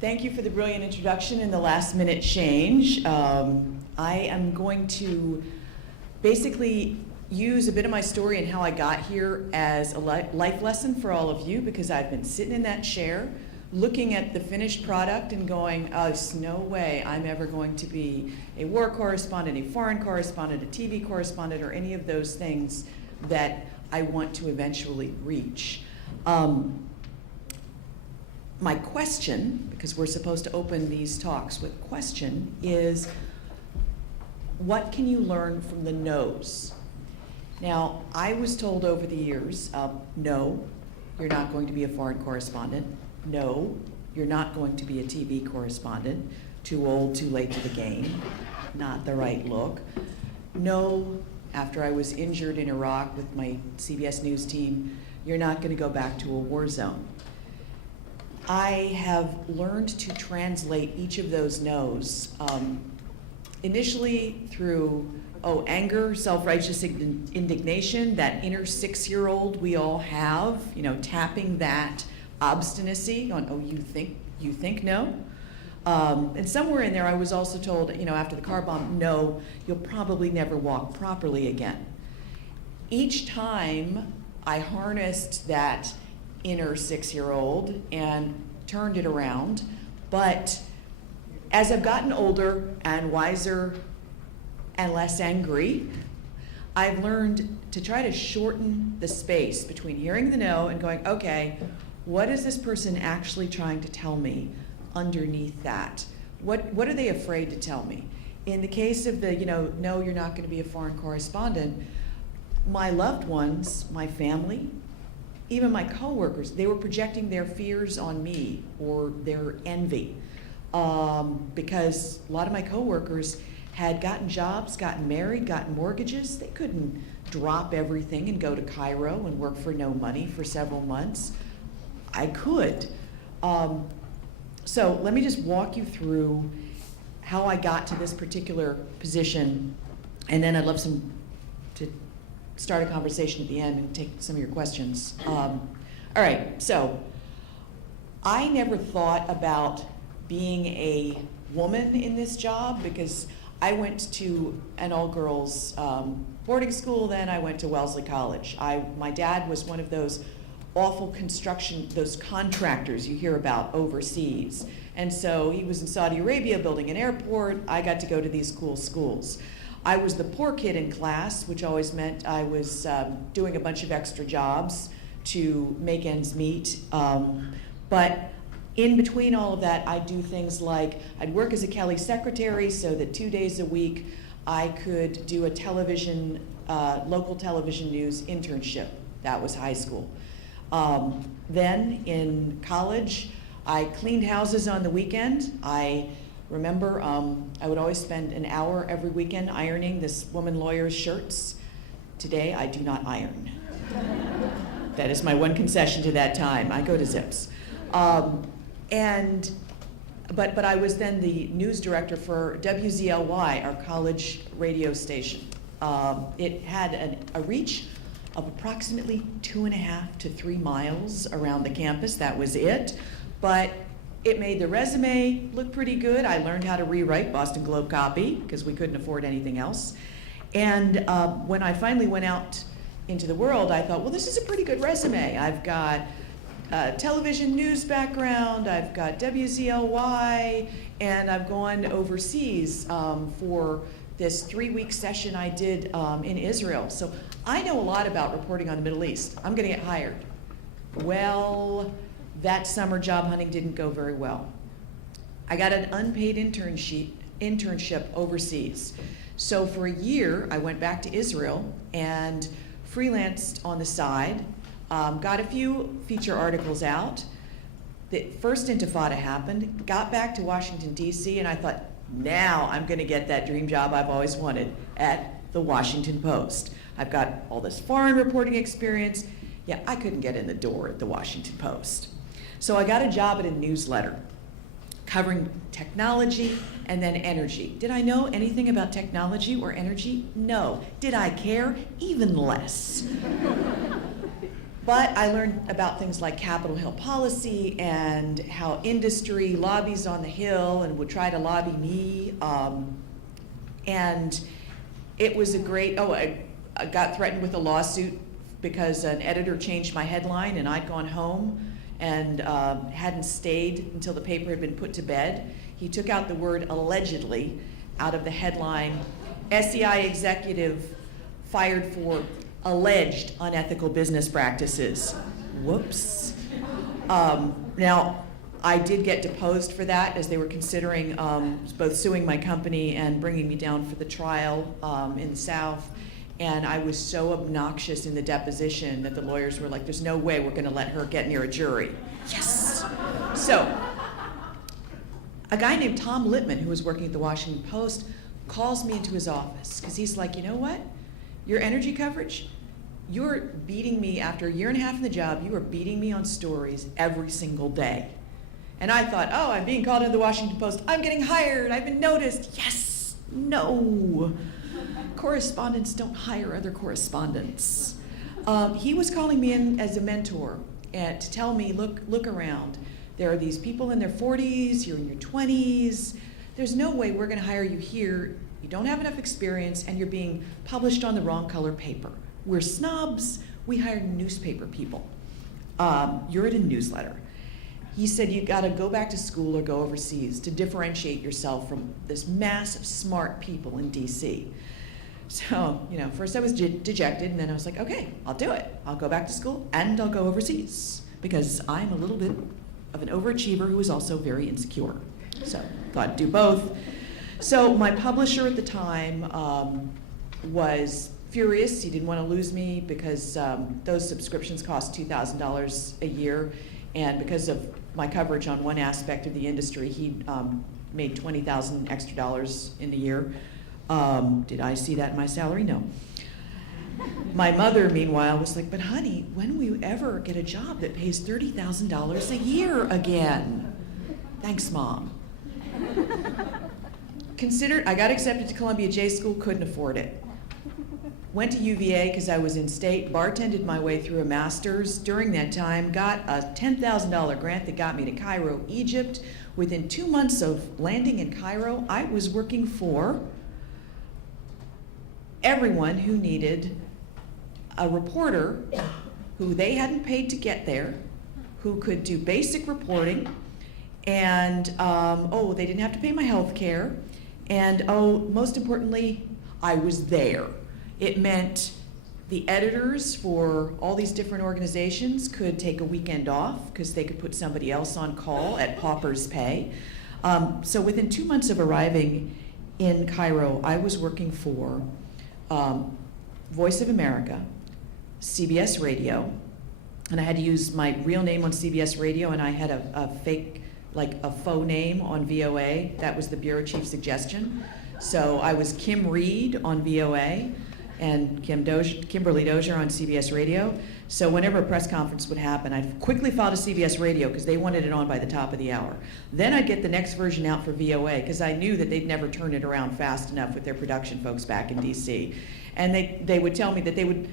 Thank you for the brilliant introduction and the last minute change. I am going to basically use a bit of my story and how I got here as a life lesson for all of you, because I've been sitting in that chair looking at the finished product and going, oh, there's no way I'm ever going to be a war correspondent, a foreign correspondent, a TV correspondent, or any of those things that I want to eventually reach. My question, because we're supposed to open these talks with question, is what can you learn from the no's? Now, I was told over the years, no, you're not going to be a foreign correspondent. No, you're not going to be a TV correspondent. Too old, too late to the game. Not the right look. No, after I was injured in Iraq with my CBS News team, you're not going to go back to a war zone. I have learned to translate each of those no's, initially through anger, self-righteous indignation, that inner 6-year-old we all have, tapping that obstinacy on, oh, you think no? And somewhere in there I was also told, after the car bomb, no, you'll probably never walk properly again. Each time I harnessed that inner 6-year-old and turned it around, but as I've gotten older and wiser and less angry, I've learned to try to shorten the space between hearing the no and going, okay, what is this person actually trying to tell me underneath that? What are they afraid to tell me? In the case of the, no, you're not going to be a foreign correspondent, my loved ones, my family, even my coworkers, they were projecting their fears on me or their envy, because a lot of my coworkers had gotten jobs, gotten married, gotten mortgages. They couldn't drop everything and go to Cairo and work for no money for several months. I could. So let me just walk you through how I got to this particular position, and then I'd love to start a conversation at the end and take some of your questions. All right, so I never thought about being a woman in this job because I went to an all-girls boarding school, then I went to Wellesley College. My dad was one of those awful construction, those contractors you hear about overseas. And so he was in Saudi Arabia building an airport. I got to go to these cool schools. I was the poor kid in class, which always meant I was doing a bunch of extra jobs to make ends meet. But in between all of that, I'd do things like I'd work as a Kelly secretary so that 2 days a week I could do a television, local television news internship. That was high school. Then in college, I cleaned houses on the weekend. I remember I would always spend an hour every weekend ironing this woman lawyer's shirts. Today, I do not iron. That is my one concession to that time. I go to Zips. But I was then the news director for WZLY, our college radio station. It had a reach of approximately 2.5 to 3 miles around the campus. That was it. But it made the resume look pretty good. I learned how to rewrite Boston Globe copy because we couldn't afford anything else. And when I finally went out into the world, I thought, well, this is a pretty good resume. I've got television news background, I've got WZLY, and I've gone overseas for this 3-week session I did in Israel. So I know a lot about reporting on the Middle East. I'm going to get hired. Well, that summer job hunting didn't go very well. I got an unpaid internship overseas. So for a year, I went back to Israel and freelanced on the side, got a few feature articles out. The first Intifada happened, got back to Washington, D.C., and I thought, now I'm going to get that dream job I've always wanted at the Washington Post. I've got all this foreign reporting experience. Yeah, I couldn't get in the door at the Washington Post. So I got a job at a newsletter covering technology and then energy. Did I know anything about technology or energy? No. Did I care? Even less. But I learned about things like Capitol Hill policy and how industry lobbies on the Hill and would try to lobby me. And it was a great, I got threatened with a lawsuit because an editor changed my headline and I'd gone home and hadn't stayed until the paper had been put to bed. He took out the word allegedly out of the headline, SEI executive fired for alleged unethical business practices. Whoops. Now, I did get deposed for that as they were considering both suing my company and bringing me down for the trial in the South. And I was so obnoxious in the deposition that the lawyers were like, there's no way we're gonna let her get near a jury. Yes! So, a guy named Tom Littman, who was working at the Washington Post, calls me into his office, because he's like, you know what? Your energy coverage, you're beating me after a year and a half in the job, you are beating me on stories every single day. And I thought, oh, I'm being called into the Washington Post, I'm getting hired, I've been noticed. Yes, no. Correspondents don't hire other correspondents. He was calling me in as a mentor and to tell me, look around. There are these people in their 40s, you're in your 20s. There's no way we're gonna hire you here. You don't have enough experience and you're being published on the wrong color paper. We're snobs, we hire newspaper people. You're at a newsletter. He said you gotta go back to school or go overseas to differentiate yourself from this mass of smart people in DC. So, first I was dejected and then I was like, okay, I'll do it. I'll go back to school and I'll go overseas because I'm a little bit of an overachiever who is also very insecure. So, thought I'd do both. So my publisher at the time was furious. He didn't want to lose me because those subscriptions cost $2,000 a year. And because of my coverage on one aspect of the industry, he made $20,000 extra dollars in a year. Did I see that in my salary? No. My mother, meanwhile, was like, but honey, when will you ever get a job that pays $30,000 a year again? Thanks, Mom. I got accepted to Columbia J School, couldn't afford it. Went to UVA because I was in state, bartended my way through a master's. During that time, got a $10,000 grant that got me to Cairo, Egypt. Within 2 months of landing in Cairo, I was working for everyone who needed a reporter who they hadn't paid to get there, who could do basic reporting, and they didn't have to pay my health care, and most importantly, I was there. It meant the editors for all these different organizations could take a weekend off because they could put somebody else on call at pauper's pay. So within 2 months of arriving in Cairo, I was working for Voice of America, CBS Radio, and I had to use my real name on CBS Radio, and I had a fake, like a faux name on VOA. That was the bureau chief's suggestion. So I was Kim Reed on VOA and Kimberly Dozier on CBS Radio. So whenever a press conference would happen, I'd quickly file to CBS Radio because they wanted it on by the top of the hour. Then I'd get the next version out for VOA because I knew that they'd never turn it around fast enough with their production folks back in DC. And they would tell me that they would,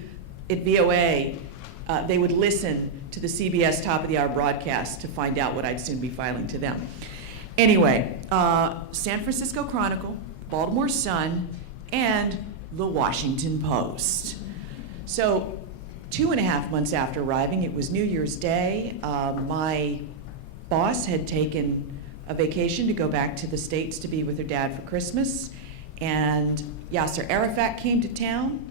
at VOA, they would listen to the CBS top of the hour broadcast to find out what I'd soon be filing to them. Anyway, San Francisco Chronicle, Baltimore Sun, and the Washington Post. So 2.5 months after arriving, it was New Year's Day. My boss had taken a vacation to go back to the States to be with her dad for Christmas, and Yasser Arafat came to town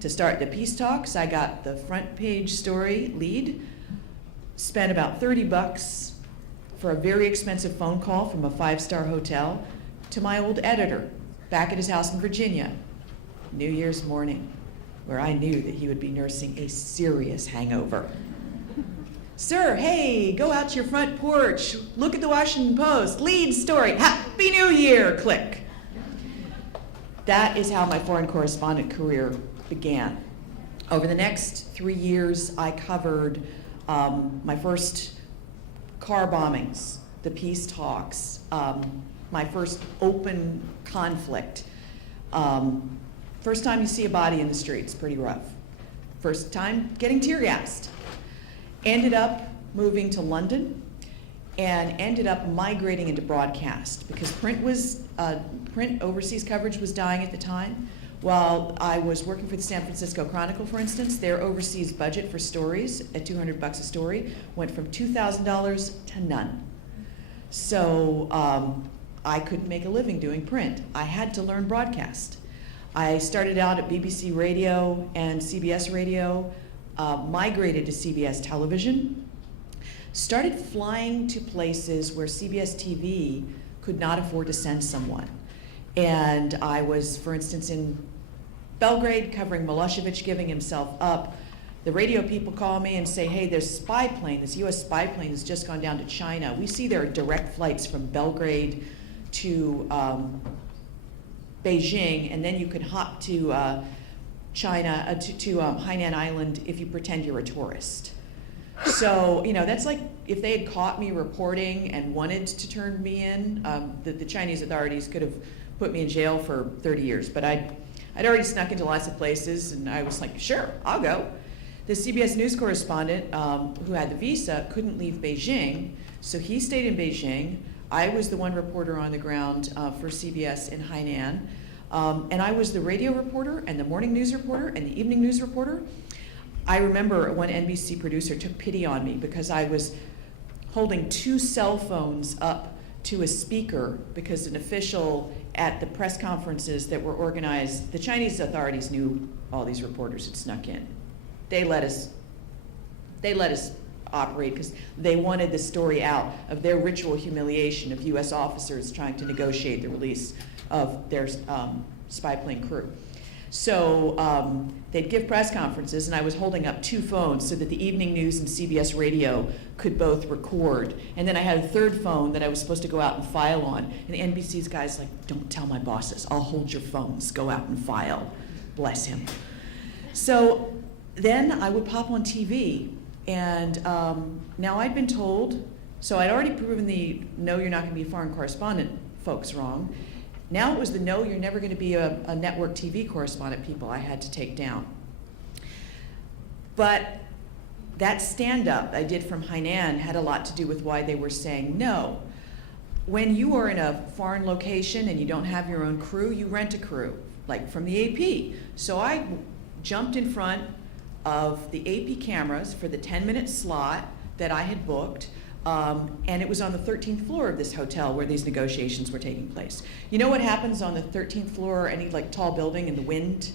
to start the peace talks. I got the front page story lead, spent about $30 for a very expensive phone call from a 5-star hotel to my old editor back at his house in Virginia, New Year's morning, where I knew that he would be nursing a serious hangover. Sir, hey, go out to your front porch, look at the Washington Post, lead story, Happy New Year, click. That is how my foreign correspondent career began. Over the next 3 years, I covered my first car bombings, the peace talks, my first open conflict. First time you see a body in the streets, pretty rough. First time getting tear gassed. Ended up moving to London and ended up migrating into broadcast because print overseas coverage was dying at the time. While I was working for the San Francisco Chronicle, for instance, their overseas budget for stories at $200 a story went from $2,000 to none. So I couldn't make a living doing print. I had to learn broadcast. I started out at BBC Radio and CBS Radio, migrated to CBS Television, started flying to places where CBS TV could not afford to send someone. And I was, for instance, in Belgrade covering Milosevic giving himself up. The radio people call me and say, hey, there's a spy plane, this US spy plane has just gone down to China. We see there are direct flights from Belgrade to Beijing, and then you can hop to China, to Hainan Island if you pretend you're a tourist. So, that's like if they had caught me reporting and wanted to turn me in, the Chinese authorities could have put me in jail for 30 years. But I'd already snuck into lots of places, and I was like, sure, I'll go. The CBS News correspondent who had the visa couldn't leave Beijing, so he stayed in Beijing. I was the one reporter on the ground for CBS in Hainan. And I was the radio reporter and the morning news reporter and the evening news reporter. I remember one NBC producer took pity on me because I was holding 2 cell phones up to a speaker because an official at the press conferences that were organized, the Chinese authorities knew all these reporters had snuck in. They let us operate because they wanted the story out of their ritual humiliation of US officers trying to negotiate the release of their spy plane crew. So they'd give press conferences, and I was holding up 2 phones so that the evening news and CBS radio could both record. And then I had a 3rd phone that I was supposed to go out and file on. And the NBC's guy's like, don't tell my bosses, I'll hold your phones, go out and file. Bless him. So then I would pop on TV, and now I'd been told, so I'd already proven the no, you're not going to be a foreign correspondent folks wrong. Now it was the no, you're never going to be a network TV correspondent people I had to take down. But that stand-up I did from Hainan had a lot to do with why they were saying no. When you are in a foreign location and you don't have your own crew, you rent a crew, like from the AP. So I jumped in front of the AP cameras for the 10-minute slot that I had booked. And it was on the 13th floor of this hotel where these negotiations were taking place. You know what happens on the 13th floor or any like tall building in the wind?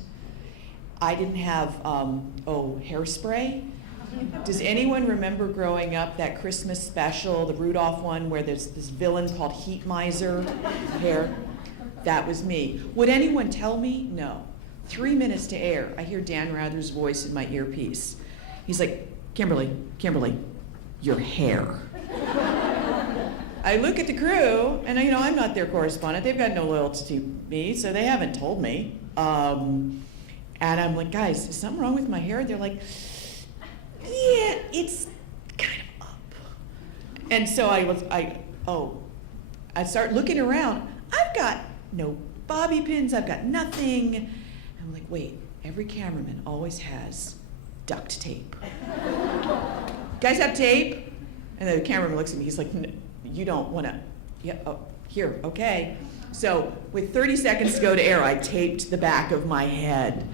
I didn't have, hairspray. Does anyone remember growing up that Christmas special, the Rudolph one, where there's this villain called Heat Miser hair? That was me. Would anyone tell me? No. 3 minutes to air, I hear Dan Rather's voice in my earpiece. He's like, Kimberly, your hair. I look at the crew, and I'm not their correspondent. They've got no loyalty to me, so they haven't told me. And I'm like, guys, is something wrong with my hair? They're like, yeah, it's kind of up. And so I start looking around. I've got no bobby pins. I've got nothing. I'm like, wait, every cameraman always has duct tape. Guys have tape? And the cameraman looks at me, he's like, you don't want to, yeah, oh, here, okay. So with 30 seconds to go to air, I taped the back of my head.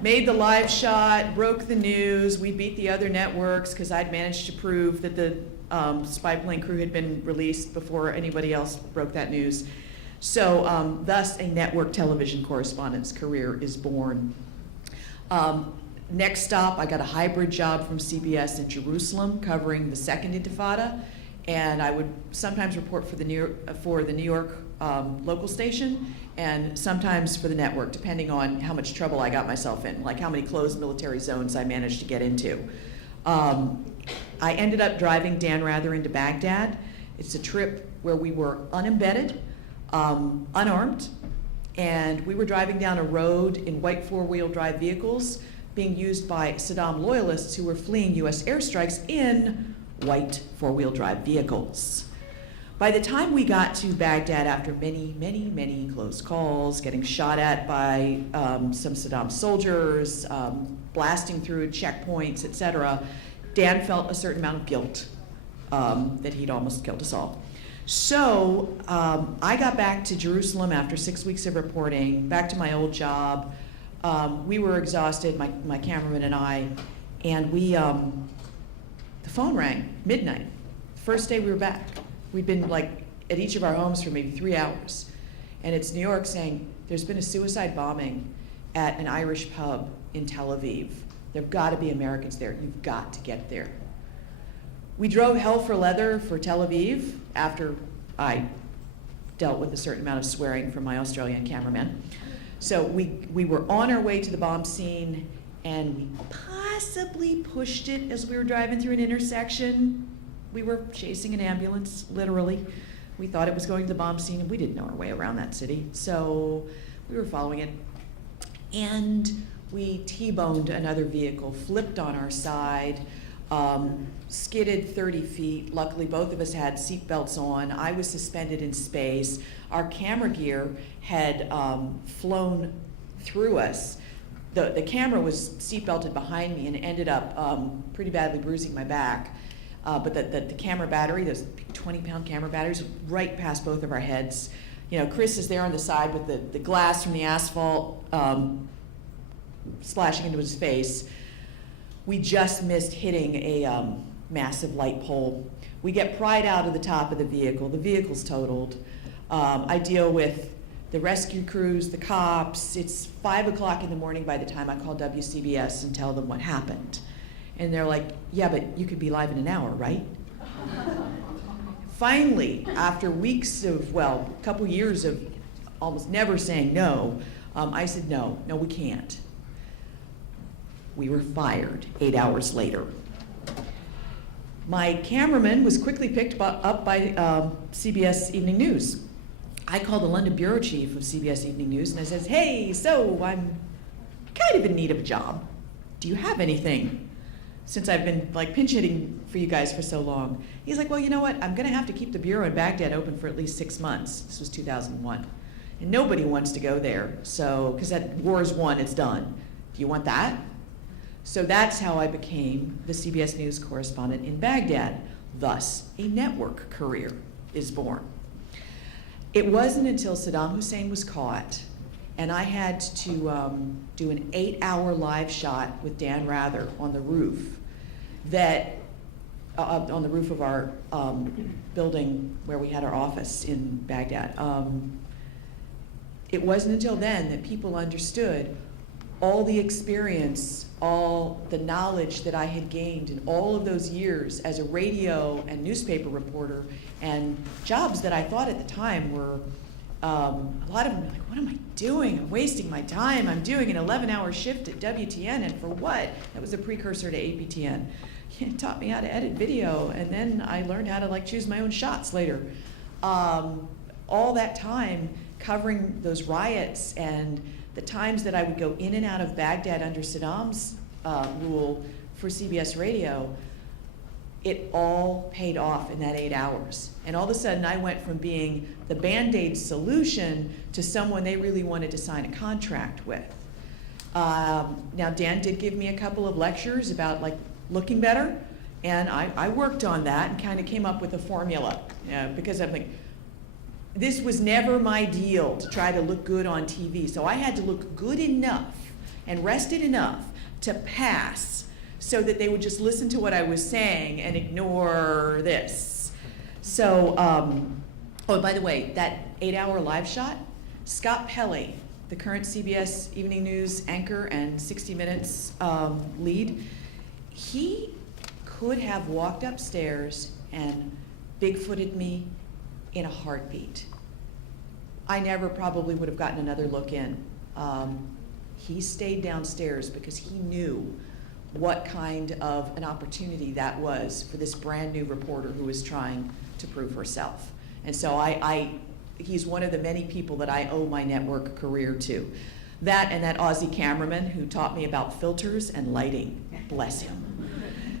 Made the live shot, broke the news. We beat the other networks because I'd managed to prove that the spy plane crew had been released before anybody else broke that news. So thus a network television correspondent's career is born. Next stop, I got a hybrid job from CBS in Jerusalem covering the Second Intifada, and I would sometimes report for the New York local station and sometimes for the network, depending on how much trouble I got myself in, like how many closed military zones I managed to get into. I ended up driving Dan Rather into Baghdad. It's a trip where we were unembedded, unarmed, and we were driving down a road in white 4-wheel drive vehicles being used by Saddam loyalists who were fleeing US airstrikes in white 4-wheel drive vehicles. By the time we got to Baghdad, after many, many, many close calls, getting shot at by some Saddam soldiers, blasting through checkpoints, etc., Dan felt a certain amount of guilt that he'd almost killed us all. So I got back to Jerusalem after 6 weeks of reporting, back to my old job. We were exhausted, my cameraman and I, and the phone rang, midnight. First day we were back. We'd been at each of our homes for maybe 3 hours. And it's New York saying, there's been a suicide bombing at an Irish pub in Tel Aviv. There've got to be Americans there. You've got to get there. We drove hell for leather for Tel Aviv after I dealt with a certain amount of swearing from my Australian cameraman. So we were on our way to the bomb scene, and we possibly pushed it as we were driving through an intersection. We were chasing an ambulance, literally. We thought it was going to the bomb scene, and we didn't know our way around that city. So we were following it. And we T-boned another vehicle, flipped on our side, skidded 30 feet. Luckily, both of us had seatbelts on. I was suspended in space. Our camera gear had flown through us. The camera was seatbelted behind me and ended up pretty badly bruising my back. But the camera battery, those 20-pound camera batteries, right past both of our heads. You know, Chris is there on the side with the glass from the asphalt splashing into his face. We just missed hitting a massive light pole. We get pried out of the top of the vehicle. The vehicle's totaled. I deal with the rescue crews, the cops. It's 5 o'clock in the morning by the time I call WCBS and tell them what happened. And they're like, yeah, but you could be live in an hour, right? Finally, after weeks of, a couple years of almost never saying no, I said, no, we can't. We were fired 8 hours later. My cameraman was quickly picked up by CBS Evening News. I called the London bureau chief of CBS Evening News and I says, hey, so I'm kind of in need of a job. Do you have anything? Since I've been pinch hitting for you guys for so long. He's like, well, you know what? I'm gonna have to keep the bureau in Baghdad open for at least 6 months. This was 2001. And nobody wants to go there. So, because that war is won, it's done. Do you want that? So that's how I became the CBS News correspondent in Baghdad. Thus, a network career is born. It wasn't until Saddam Hussein was caught and I had to do an 8-hour live shot with Dan Rather on the roof on the roof of our building where we had our office in Baghdad. It wasn't until then that people understood all the experience, all the knowledge that I had gained in all of those years as a radio and newspaper reporter, and jobs that I thought at the time were, a lot of them were like, what am I doing? I'm wasting my time. I'm doing an 11-hour shift at WTN, and for what? That was a precursor to APTN. It taught me how to edit video, and then I learned how to choose my own shots later. All that time covering those riots and the times that I would go in and out of Baghdad under Saddam's rule for CBS Radio, it all paid off in that 8 hours. And all of a sudden I went from being the Band-Aid solution to someone they really wanted to sign a contract with. Now Dan did give me a couple of lectures about looking better, and I worked on that and kind of came up with a formula, because I'm like, this was never my deal to try to look good on TV. So I had to look good enough and rested enough to pass so that they would just listen to what I was saying and ignore this. So, oh, by the way, that 8-hour live shot, Scott Pelley, the current CBS Evening News anchor and 60 Minutes lead, he could have walked upstairs and Bigfooted me in a heartbeat. I never probably would have gotten another look in. He stayed downstairs because he knew what kind of an opportunity that was for this brand new reporter who was trying to prove herself. And so he's one of the many people that I owe my network career to. That and that Aussie cameraman who taught me about filters and lighting, bless him.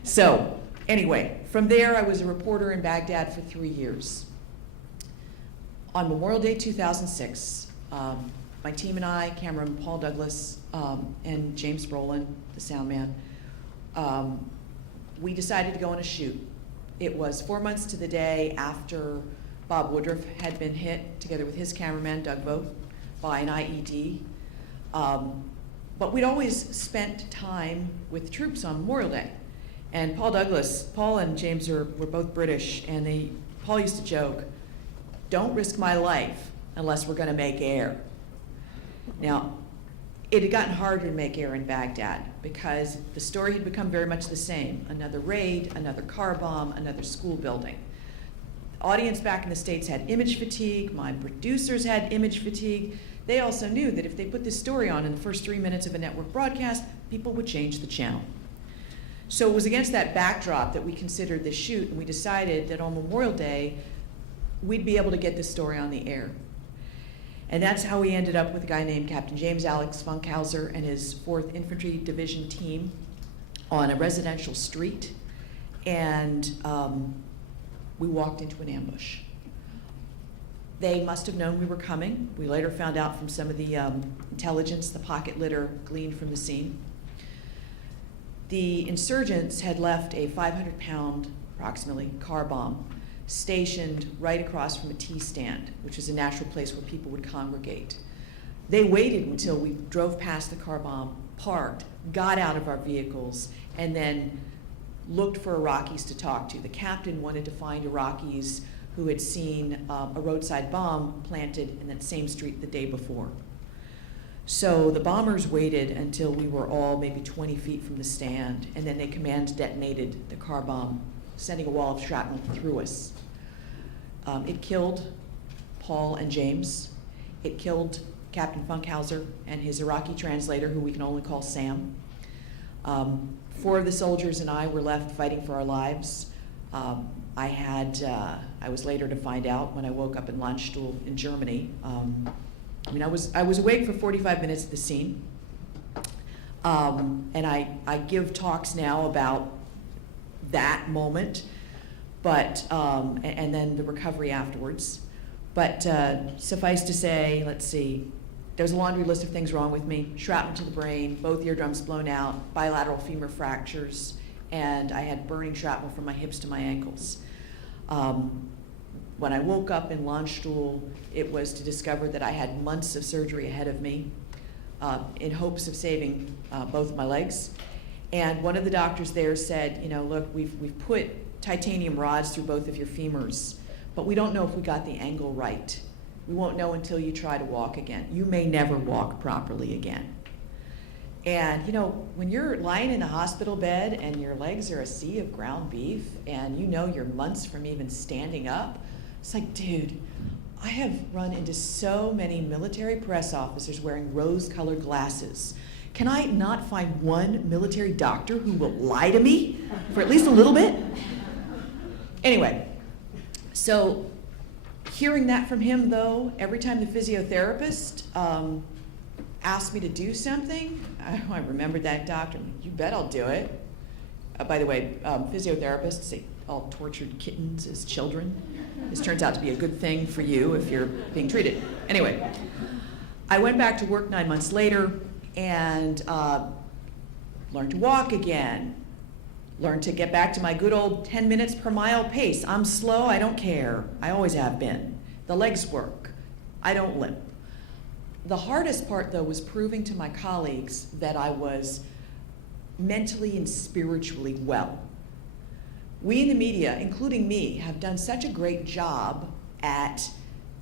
So anyway, from there I was a reporter in Baghdad for 3 years. On Memorial Day 2006, my team and I, cameraman Paul Douglas and James Brolin, the sound man, we decided to go on a shoot. It was 4 months to the day after Bob Woodruff had been hit, together with his cameraman, Doug Vogt, by an IED. But we'd always spent time with troops on Memorial Day. And Paul and James were both British, and Paul used to joke, "Don't risk my life unless we're gonna make air." Now, it had gotten harder to make air in Baghdad because the story had become very much the same. Another raid, another car bomb, another school building. The audience back in the States had image fatigue, my producers had image fatigue. They also knew that if they put this story on in the first 3 minutes of a network broadcast, people would change the channel. So it was against that backdrop that we considered this shoot, and we decided that on Memorial Day, we'd be able to get this story on the air. And that's how we ended up with a guy named Captain James Alex Funkhauser and his 4th Infantry Division team on a residential street, and we walked into an ambush. They must have known we were coming. We later found out from some of the intelligence, the pocket litter gleaned from the scene. The insurgents had left a 500-pound, approximately, car bomb stationed right across from a tea stand, which is a natural place where people would congregate. They waited until we drove past the car bomb, parked, got out of our vehicles, and then looked for Iraqis to talk to. The captain wanted to find Iraqis who had seen a roadside bomb planted in that same street the day before. So the bombers waited until we were all maybe 20 feet from the stand, and then they command detonated the car bomb, sending a wall of shrapnel through us. It killed Paul and James. It killed Captain Funkhauser and his Iraqi translator, who we can only call Sam. 4 of the soldiers and I were left fighting for our lives. I was later to find out when I woke up in Landstuhl in Germany. I was awake for 45 minutes at the scene. And I give talks now about that moment, but and then the recovery afterwards. But suffice to say, let's see, there's a laundry list of things wrong with me: shrapnel to the brain, both eardrums blown out, bilateral femur fractures, and I had burning shrapnel from my hips to my ankles. When I woke up in Landstuhl, it was to discover that I had months of surgery ahead of me in hopes of saving both of my legs. And one of the doctors there said, you know, look, we've put titanium rods through both of your femurs, but we don't know if we got the angle right. We won't know until you try to walk again. You may never walk properly again. And you know, when you're lying in a hospital bed and your legs are a sea of ground beef and you know you're months from even standing up, it's like, dude, I have run into so many military press officers wearing rose-colored glasses. Can I not find one military doctor who will lie to me for at least a little bit? Anyway, so hearing that from him, though, every time the physiotherapist asked me to do something, I remembered that doctor. You bet I'll do it. By the way, physiotherapists, they all tortured kittens as children. This turns out to be a good thing for you if you're being treated. Anyway, I went back to work 9 months later and learned to walk again, learned to get back to my good old 10 minutes per mile pace. I'm slow, I don't care. I always have been. The legs work. I don't limp. The hardest part, though, was proving to my colleagues that I was mentally and spiritually well. We in the media, including me, have done such a great job at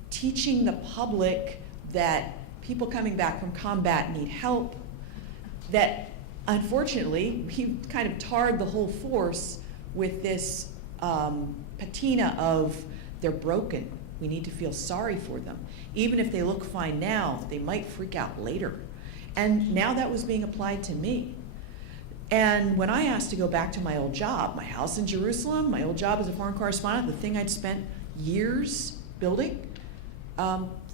teaching the public that people coming back from combat need help, that unfortunately we kind of tarred the whole force with this patina of they're broken. We need to feel sorry for them. Even if they look fine now, they might freak out later. And now that was being applied to me. And when I asked to go back to my old job, my house in Jerusalem, my old job as a foreign correspondent, the thing I'd spent years building,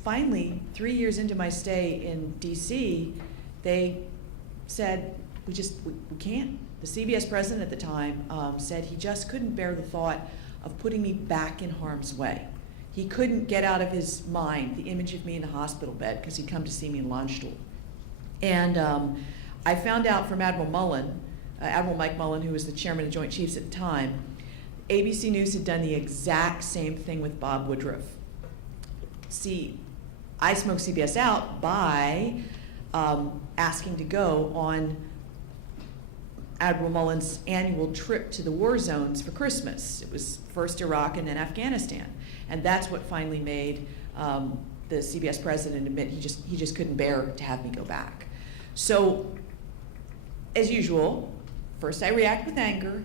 finally, 3 years into my stay in DC, they said, we can't. The CBS president at the time said he just couldn't bear the thought of putting me back in harm's way. He couldn't get out of his mind the image of me in the hospital bed because he'd come to see me in Landstuhl. And I found out from Admiral Mullen, Admiral Mike Mullen, who was the chairman of Joint Chiefs at the time, ABC News had done the exact same thing with Bob Woodruff. See, I smoked CBS out by asking to go on Admiral Mullen's annual trip to the war zones for Christmas. It was first Iraq and then Afghanistan. And that's what finally made the CBS president admit he just couldn't bear to have me go back. So, as usual, first I react with anger,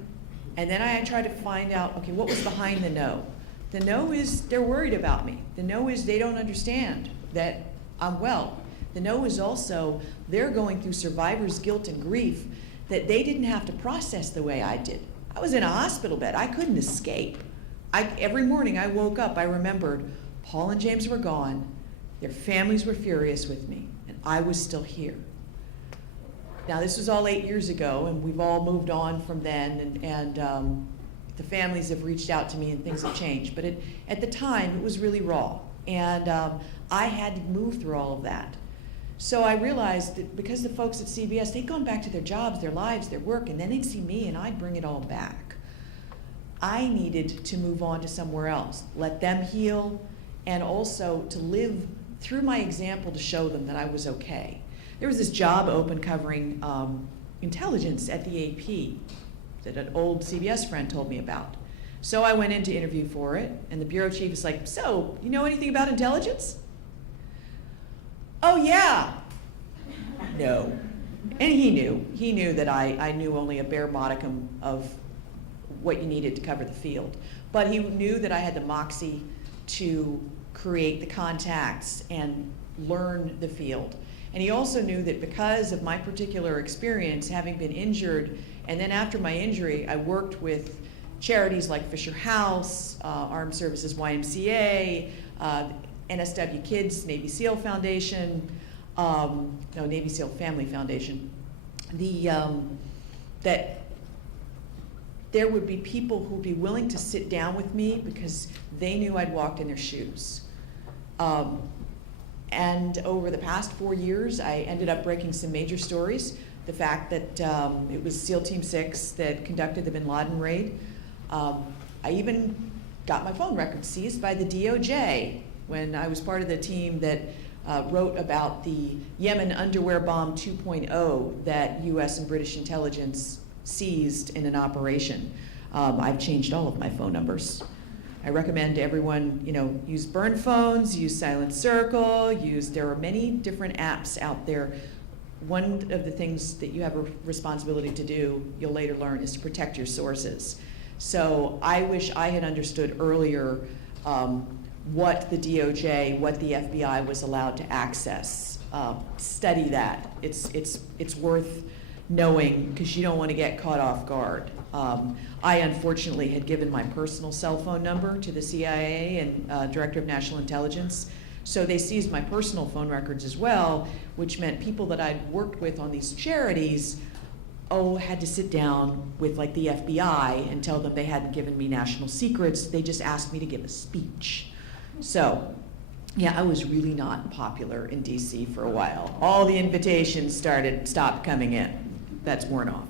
and then I try to find out, okay, what was behind the no? The no is they're worried about me. The no is they don't understand that I'm well. The no is also they're going through survivor's guilt and grief that they didn't have to process the way I did. I was in a hospital bed. I couldn't escape. Every morning I woke up, I remembered Paul and James were gone, their families were furious with me, and I was still here. Now, this was all 8 years ago, and we've all moved on from then, and the families have reached out to me, and things have changed. But at the time, it was really raw, and I had to move through all of that. So I realized that because the folks at CBS, they'd gone back to their jobs, their lives, their work, and then they'd see me, and I'd bring it all back. I needed to move on to somewhere else, let them heal, and also to live through my example to show them that I was okay. There was this job open covering intelligence at the AP that an old CBS friend told me about. So I went in to interview for it, and the bureau chief is like, so, you know anything about intelligence? Oh, yeah. No. And he knew that I knew only a bare modicum of what you needed to cover the field. But he knew that I had the moxie to create the contacts and learn the field. And he also knew that because of my particular experience, having been injured, and then after my injury, I worked with charities like Fisher House, Armed Services YMCA, NSW Kids, Navy SEAL Foundation, Navy SEAL Family Foundation, that there would be people who would be willing to sit down with me because they knew I'd walked in their shoes. And over the past 4 years, I ended up breaking some major stories. The fact that it was SEAL Team 6 that conducted the bin Laden raid. I even got my phone records seized by the DOJ when I was part of the team that wrote about the Yemen underwear bomb 2.0 that US and British intelligence seized in an operation. I've changed all of my phone numbers. I recommend everyone, use burn phones, use Silent Circle, there are many different apps out there. One of the things that you have a responsibility to do, you'll later learn, is to protect your sources. So I wish I had understood earlier what the DOJ, what the FBI was allowed to access. Study that. It's worth knowing because you don't want to get caught off guard. I unfortunately had given my personal cell phone number to the CIA and Director of National Intelligence, so they seized my personal phone records as well, which meant people that I'd worked with on these charities had to sit down with like the FBI and tell them they hadn't given me national secrets. They just asked me to give a speech. So, yeah, I was really not popular in DC for a while. All the invitations stopped coming in. That's worn off.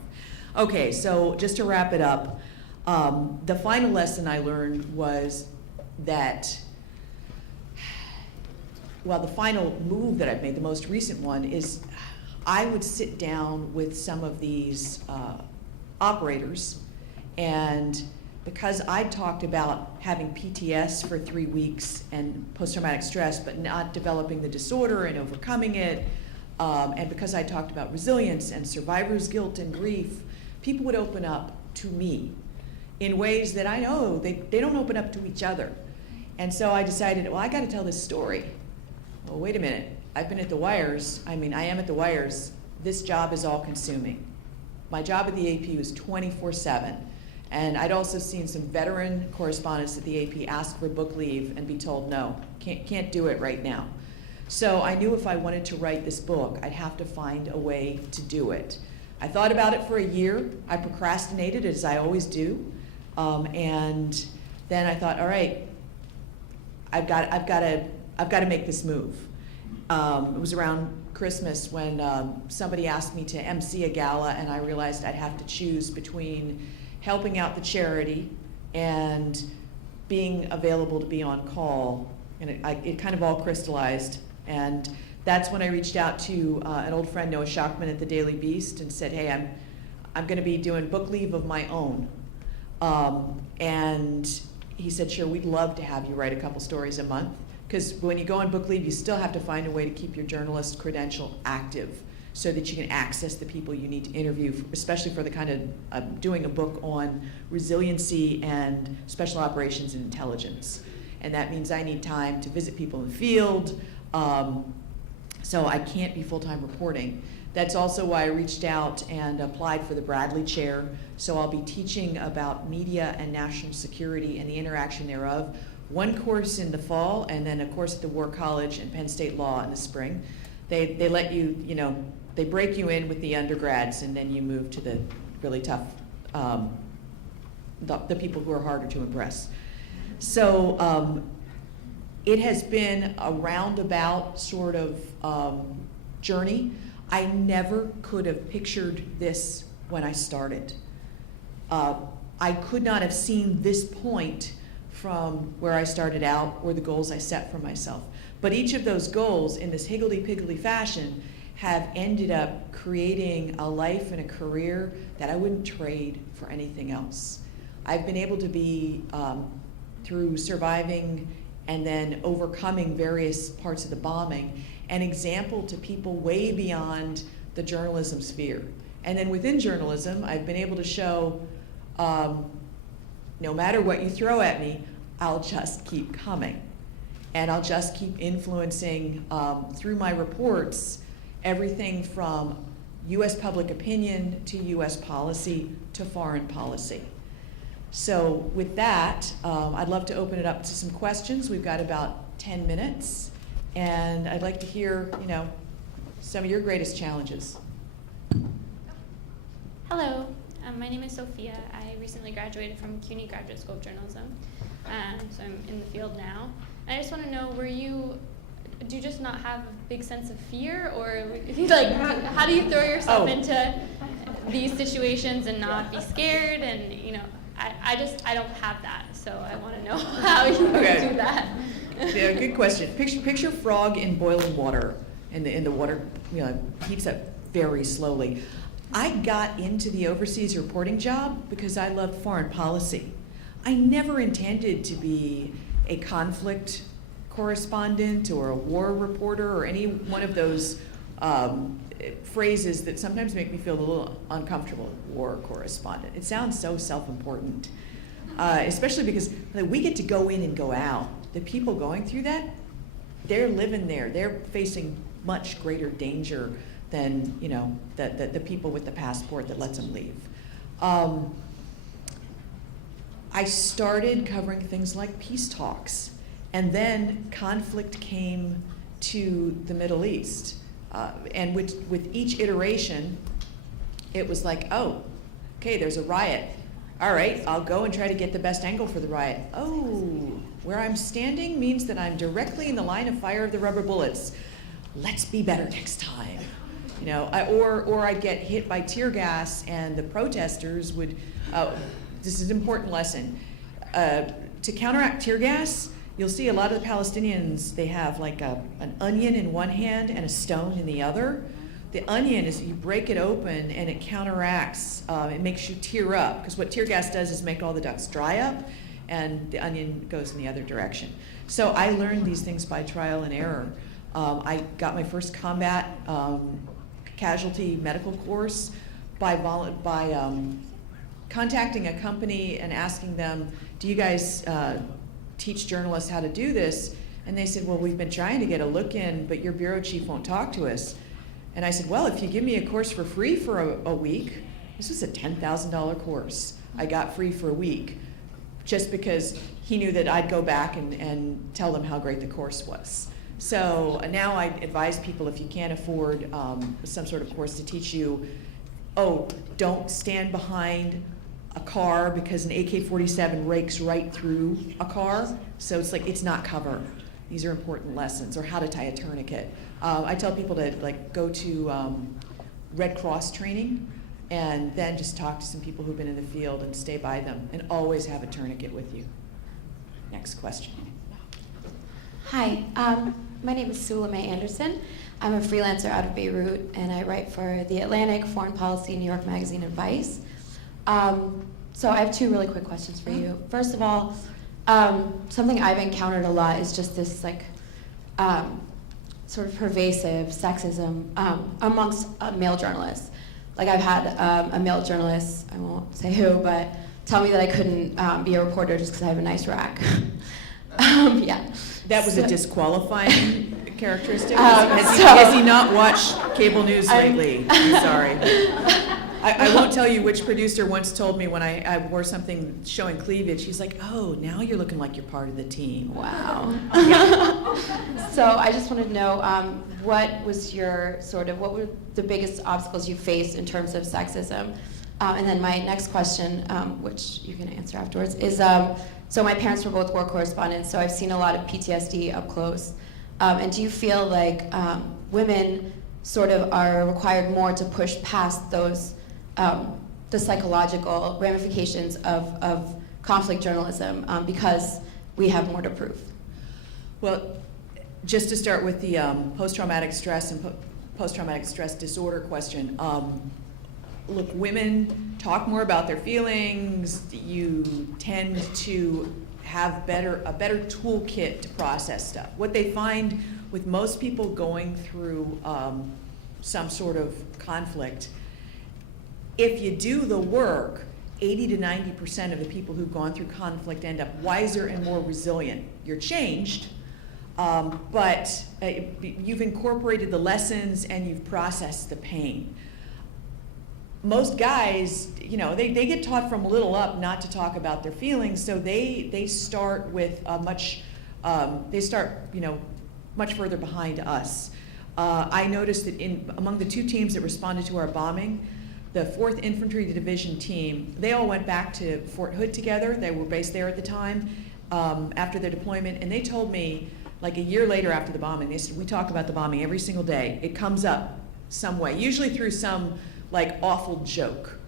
Okay, so just to wrap it up, the final lesson I learned was that, the final move that I've made, the most recent one, is I would sit down with some of these operators, and because I talked about having PTS for 3 weeks and post-traumatic stress, but not developing the disorder and overcoming it, and because I talked about resilience and survivor's guilt and grief, people would open up to me in ways that I know they don't open up to each other. And so I decided, I got to tell this story. Well, wait a minute. I've been at the wires. I am at the wires. This job is all-consuming. My job at the AP was 24/7. And I'd also seen some veteran correspondents at the AP ask for book leave and be told, no, can't do it right now. So I knew if I wanted to write this book, I'd have to find a way to do it. I thought about it for a year. I procrastinated, as I always do. And then I thought, all right, I've got to make this move. It was around Christmas when somebody asked me to MC a gala, and I realized I'd have to choose between helping out the charity and being available to be on call, and it kind of all crystallized. And that's when I reached out to an old friend, Noah Schachman at the Daily Beast, and said, hey, I'm going to be doing book leave of my own. And he said, sure, we'd love to have you write a couple stories a month, because when you go on book leave, you still have to find a way to keep your journalist credential active so that you can access the people you need to interview, especially for the kind of doing a book on resiliency and special operations and intelligence. And that means I need time to visit people in the field, so I can't be full-time reporting. That's also why I reached out and applied for the Bradley Chair. So I'll be teaching about media and national security and the interaction thereof. One course in the fall, and then a course at the War College and Penn State Law in the spring. They let you, they break you in with the undergrads, and then you move to the really tough, the people who are harder to impress. So it has been a roundabout sort of journey. I never could have pictured this when I started. I could not have seen this point from where I started out or the goals I set for myself. But each of those goals, in this higgledy-piggledy fashion, have ended up creating a life and a career that I wouldn't trade for anything else. I've been able to be, through surviving and then overcoming various parts of the bombing, an example to people way beyond the journalism sphere. And then within journalism, I've been able to show, no matter what you throw at me, I'll just keep coming. And I'll just keep influencing, through my reports, everything from US public opinion to US policy to foreign policy. So with that, I'd love to open it up to some questions. We've got about 10 minutes. And I'd like to hear, some of your greatest challenges. Hello, my name is Sophia. I recently graduated from CUNY Graduate School of Journalism, so I'm in the field now. I just want to know, do you just not have a big sense of fear, or how do you throw yourself into these situations and not be scared? And I don't have that, so I want to know how you do that. Yeah, good question. Picture frog in boiling water, and the water heats up very slowly. I got into the overseas reporting job because I loved foreign policy. I never intended to be a conflict correspondent or a war reporter or any one of those phrases that sometimes make me feel a little uncomfortable. War correspondent. It sounds so self-important, especially because we get to go in and go out. The people going through that, they're living there. They're facing much greater danger than the people with the passport that lets them leave. I started covering things like peace talks, and then conflict came to the Middle East. And with each iteration, it was like, oh, okay, there's a riot. All right, I'll go and try to get the best angle for the riot. Oh, where I'm standing means that I'm directly in the line of fire of the rubber bullets. Let's be better next time. Or I'd get hit by tear gas, and the protesters would, this is an important lesson. To counteract tear gas, you'll see a lot of the Palestinians, they have like an onion in one hand and a stone in the other. The onion is, you break it open and it counteracts, it makes you tear up, because what tear gas does is make all the ducts dry up, and the onion goes in the other direction. So I learned these things by trial and error. I got my first combat casualty medical course by contacting a company and asking them, do you guys teach journalists how to do this? And they said, well, we've been trying to get a look in, but your bureau chief won't talk to us. And I said, well, if you give me a course for free for a week, this was a $10,000 course I got free for a week, just because he knew that I'd go back and tell them how great the course was. So now I advise people, if you can't afford some sort of course to teach you, don't stand behind a car because an AK-47 rakes right through a car. So it's like, it's not cover. These are important lessons, or how to tie a tourniquet. I tell people to go to Red Cross training and then just talk to some people who've been in the field and stay by them, and always have a tourniquet with you. Next question. Hi, my name is Sula Mae Anderson. I'm a freelancer out of Beirut, and I write for The Atlantic, Foreign Policy, New York Magazine, and Vice. So I have two really quick questions for you. First of all, something I've encountered a lot is just this sort of pervasive sexism amongst male journalists. Like, I've had a male journalist, I won't say who, but tell me that I couldn't be a reporter just because I have a nice rack. Yeah. That was a disqualifying characteristic? Has he not watched cable news lately? I'm sorry. I won't tell you which producer once told me when I wore something showing cleavage, he's like, oh, now you're looking like you're part of the team. Wow. Yeah. So I just wanted to know, what were the biggest obstacles you faced in terms of sexism? And then my next question, which you can answer afterwards, is, so my parents were both war correspondents, so I've seen a lot of PTSD up close. And do you feel like women sort of are required more to push past those, the psychological ramifications of conflict journalism because we have more to prove? Well, just to start with the post-traumatic stress and post-traumatic stress disorder question, look, women talk more about their feelings. You tend to have a better toolkit to process stuff. What they find with most people going through some sort of conflict, if you do the work, 80 to 90% of the people who've gone through conflict end up wiser and more resilient. You're changed, but you've incorporated the lessons and you've processed the pain. Most guys, they get taught from little up not to talk about their feelings, so they start with much further behind us. I noticed that among the two teams that responded to our bombing, the 4th Infantry Division team, they all went back to Fort Hood together. They were based there at the time after their deployment, and they told me, like a year later after the bombing, they said, we talk about the bombing every single day. It comes up some way, usually through some awful joke.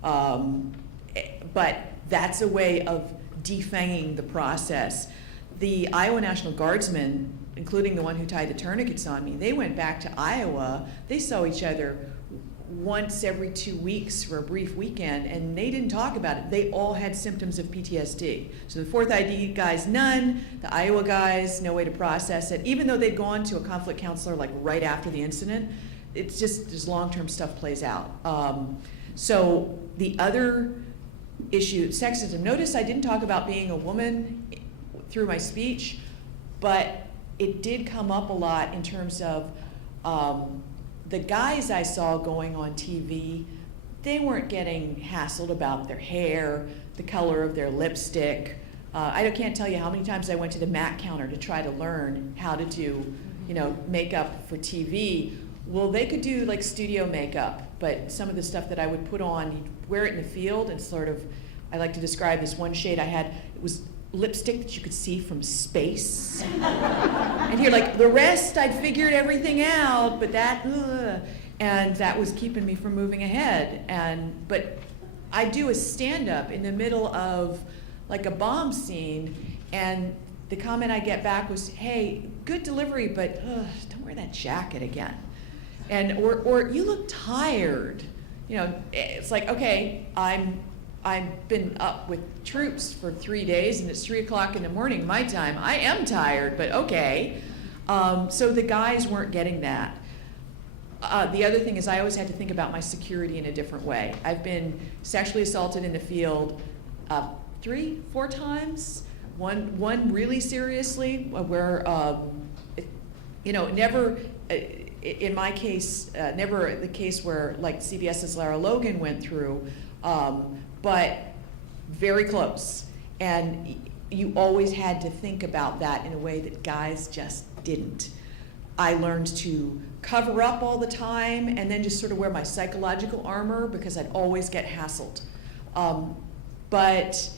But that's a way of defanging the process. The Iowa National Guardsmen, including the one who tied the tourniquets on me, they went back to Iowa. They saw each other once every 2 weeks for a brief weekend, and they didn't talk about it. They all had symptoms of PTSD. So the 4th ID guys, none. The Iowa guys, no way to process it. Even though they'd gone to a conflict counselor right after the incident, it's just long-term stuff plays out. So the other issue, sexism. Notice I didn't talk about being a woman through my speech, but it did come up a lot in terms of the guys I saw going on TV. They weren't getting hassled about their hair, the color of their lipstick. I can't tell you how many times I went to the MAC counter to try to learn how to do, makeup for TV. Well, they could do studio makeup, but some of the stuff that I would put on, you'd wear it in the field and I like to describe this one shade I had, it was lipstick that you could see from space. And here, the rest, I'd figured everything out, but and that was keeping me from moving ahead. But I do a stand-up in the middle of a bomb scene, and the comment I get back was, hey, good delivery, but don't wear that jacket again. Or you look tired. It's like, okay, I've been up with troops for 3 days and it's 3 o'clock in the morning my time. I am tired, but okay. So the guys weren't getting that. The other thing is I always had to think about my security in a different way. I've been sexually assaulted in the field 3-4 times. One really seriously, where never. In my case, never the case where CBS's Lara Logan went through, but very close. And you always had to think about that in a way that guys just didn't. I learned to cover up all the time and then just sort of wear my psychological armor because I'd always get hassled. But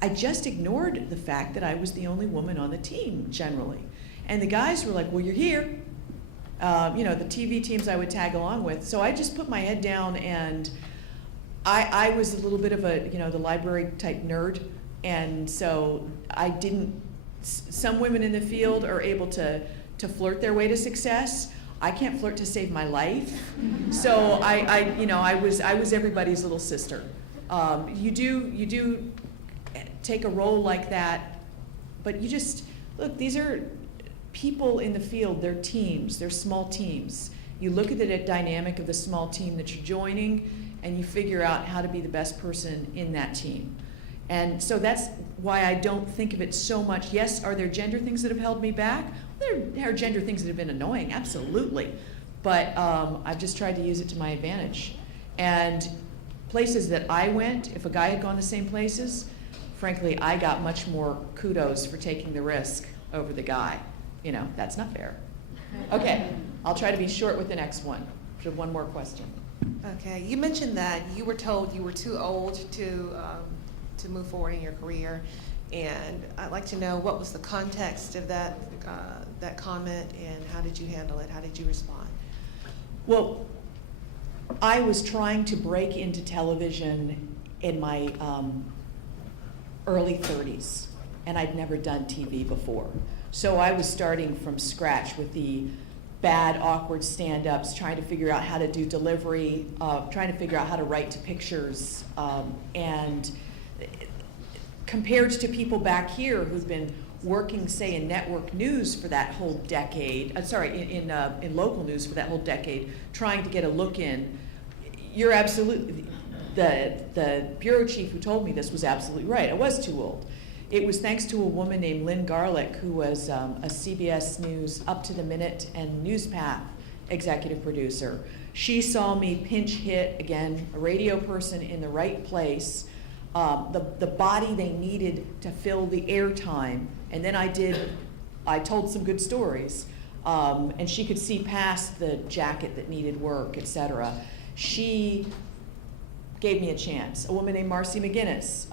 I just ignored the fact that I was the only woman on the team generally. And the guys were like, well, you're here. The TV teams I would tag along with. So I just put my head down, and I was a little bit of a, the library type nerd. And so I didn't, some women in the field are able to flirt their way to success. I can't flirt to save my life. So I was everybody's little sister. You do take a role like that, but you just, look, these are people in the field, they're teams, they're small teams. You look at the dynamic of the small team that you're joining, and you figure out how to be the best person in that team. And so that's why I don't think of it so much. Yes, are there gender things that have held me back? There are gender things that have been annoying, absolutely. But I've just tried to use it to my advantage. And places that I went, if a guy had gone the same places, frankly, I got much more kudos for taking the risk over the guy. That's not fair. Okay, I'll try to be short with the next one. We have one more question. Okay, you mentioned that you were told you were too old to move forward in your career, and I'd like to know what was the context of that comment, and how did you handle it? How did you respond? Well, I was trying to break into television in my early 30s, and I'd never done TV before. So I was starting from scratch with the bad, awkward stand-ups, trying to figure out how to do delivery, trying to figure out how to write to pictures, and compared to people back here who've been working, say, in network news for that whole decade, in local news for that whole decade, trying to get a look in, you're absolutely, the bureau chief who told me this was absolutely right. I was too old. It was thanks to a woman named Lynn Garlick, who was a CBS News Up to the Minute and NewsPath executive producer. She saw me pinch hit, again, a radio person in the right place, the body they needed to fill the airtime, and then I told some good stories, and she could see past the jacket that needed work, etc. She gave me a chance. A woman named Marcy McGinnis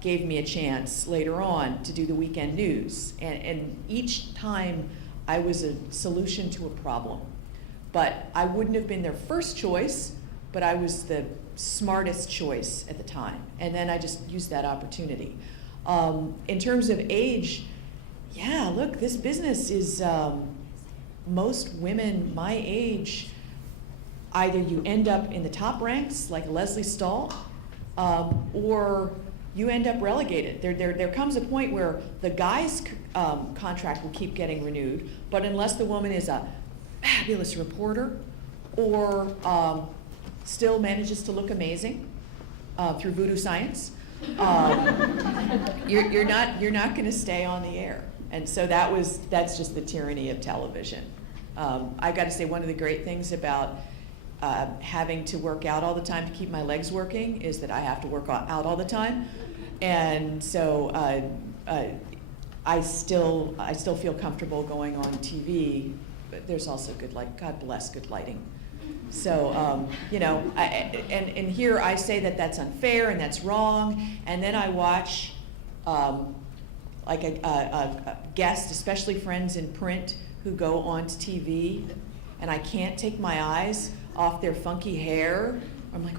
gave me a chance later on to do the weekend news, and each time I was a solution to a problem. But I wouldn't have been their first choice, but I was the smartest choice at the time, and then I just used that opportunity. In terms of age, yeah, look, this business is, most women my age, either you end up in the top ranks like Leslie Stahl, or you end up relegated. There comes a point where the guy's contract will keep getting renewed, but unless the woman is a fabulous reporter or still manages to look amazing through voodoo science, you're not going to stay on the air. And so that's just the tyranny of television. I got to say, one of the great things about having to work out all the time to keep my legs working is that I have to work out all the time, and so I still feel comfortable going on TV. But there's also good light. God bless good lighting. So and here I say that that's unfair and that's wrong, and then I watch like a guest, especially friends in print who go onto TV, and I can't take my eyes off their funky hair. I'm like,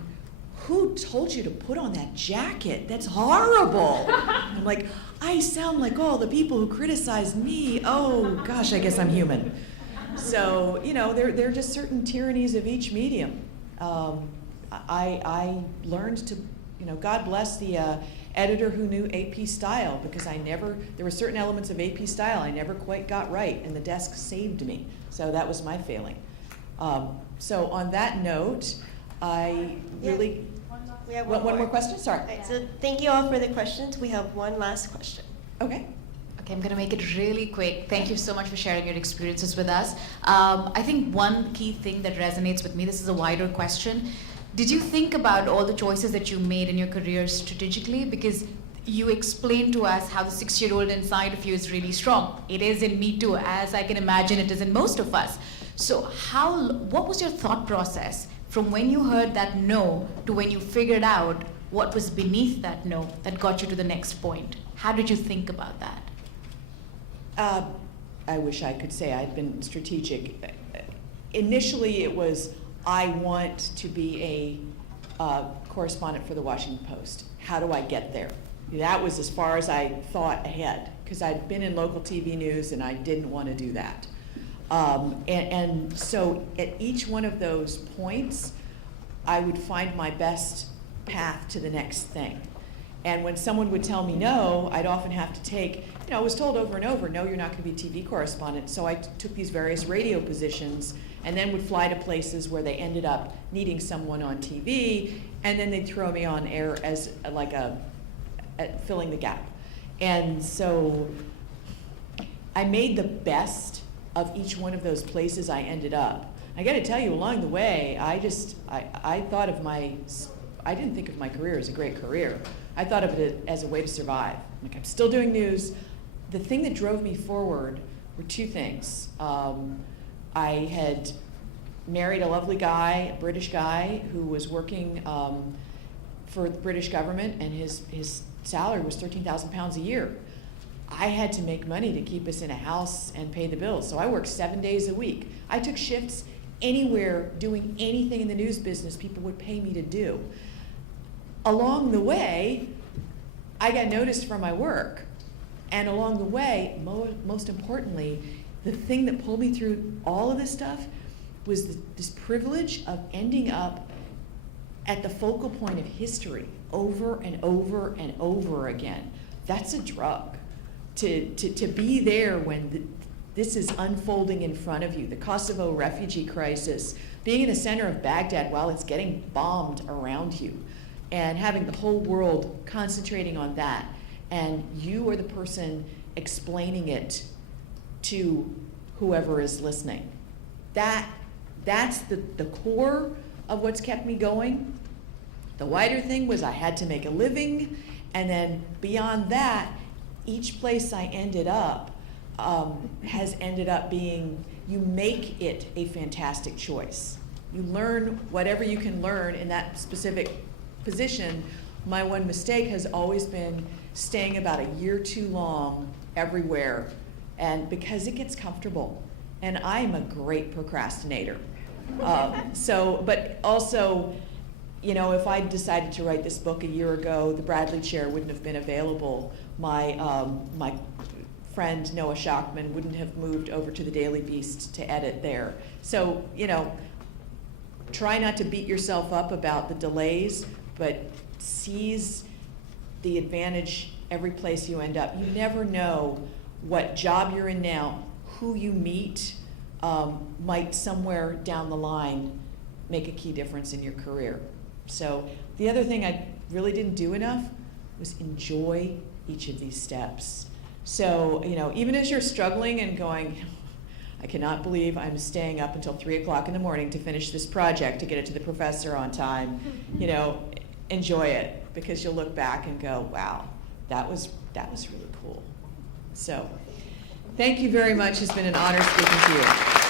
who told you to put on that jacket? That's horrible. I'm like, I sound like all the people who criticize me. Oh gosh, I guess I'm human. So there are just certain tyrannies of each medium. I learned to, God bless the editor who knew AP style, because there were certain elements of AP style I never quite got right, and the desk saved me. So that was my failing. So on that note, I really... We have one more question? Sorry. All right, so thank you all for the questions. We have one last question. Okay. Okay, I'm going to make it really quick. Thank you so much for sharing your experiences with us. I think one key thing that resonates with me, this is a wider question. Did you think about all the choices that you made in your career strategically? Because you explained to us how the 6-year-old inside of you is really strong. It is in me too, as I can imagine it is in most of us. So what was your thought process from when you heard that no to when you figured out what was beneath that no that got you to the next point? How did you think about that? I wish I could say I'd been strategic. Initially, it was, I want to be a correspondent for the Washington Post. How do I get there? That was as far as I thought ahead, because I'd been in local TV news and I didn't want to do that. And so at each one of those points, I would find my best path to the next thing. And when someone would tell me no, I'd often have to take, I was told over and over, no, you're not going to be a TV correspondent. So I took these various radio positions and then would fly to places where they ended up needing someone on TV, and then they'd throw me on air as like filling the gap. And so I made the best of each one of those places I ended up. I got to tell you, along the way, I didn't think of my career as a great career. I thought of it as a way to survive. Like, I'm still doing news. The thing that drove me forward were two things. I had married a lovely guy, a British guy, who was working for the British government, and his salary was £13,000 a year. I had to make money to keep us in a house and pay the bills, so I worked 7 days a week. I took shifts anywhere, doing anything in the news business people would pay me to do. Along the way, I got noticed for my work, and along the way, most importantly, the thing that pulled me through all of this stuff was this privilege of ending up at the focal point of history over and over and over again. That's a drug. To be there when this is unfolding in front of you, the Kosovo refugee crisis, being in the center of Baghdad while it's getting bombed around you, and having the whole world concentrating on that, and you are the person explaining it to whoever is listening. That's the core of what's kept me going. The wider thing was I had to make a living, and then beyond that, each place I ended up has ended up being, you make it a fantastic choice. You learn whatever you can learn in that specific position. My one mistake has always been staying about a year too long everywhere, and because it gets comfortable. And I'm a great procrastinator. But also, if I decided to write this book a year ago, the Bradley Chair wouldn't have been available. My friend Noah Schachman wouldn't have moved over to the Daily Beast to edit there. So, try not to beat yourself up about the delays, but seize the advantage every place you end up. You never know what job you're in now, who you meet might somewhere down the line make a key difference in your career. So the other thing I really didn't do enough was enjoy each of these steps. So, even as you're struggling and going, I cannot believe I'm staying up until 3 o'clock in the morning to finish this project to get it to the professor on time, enjoy it, because you'll look back and go, wow, that was really cool. So thank you very much. It's been an honor speaking to you.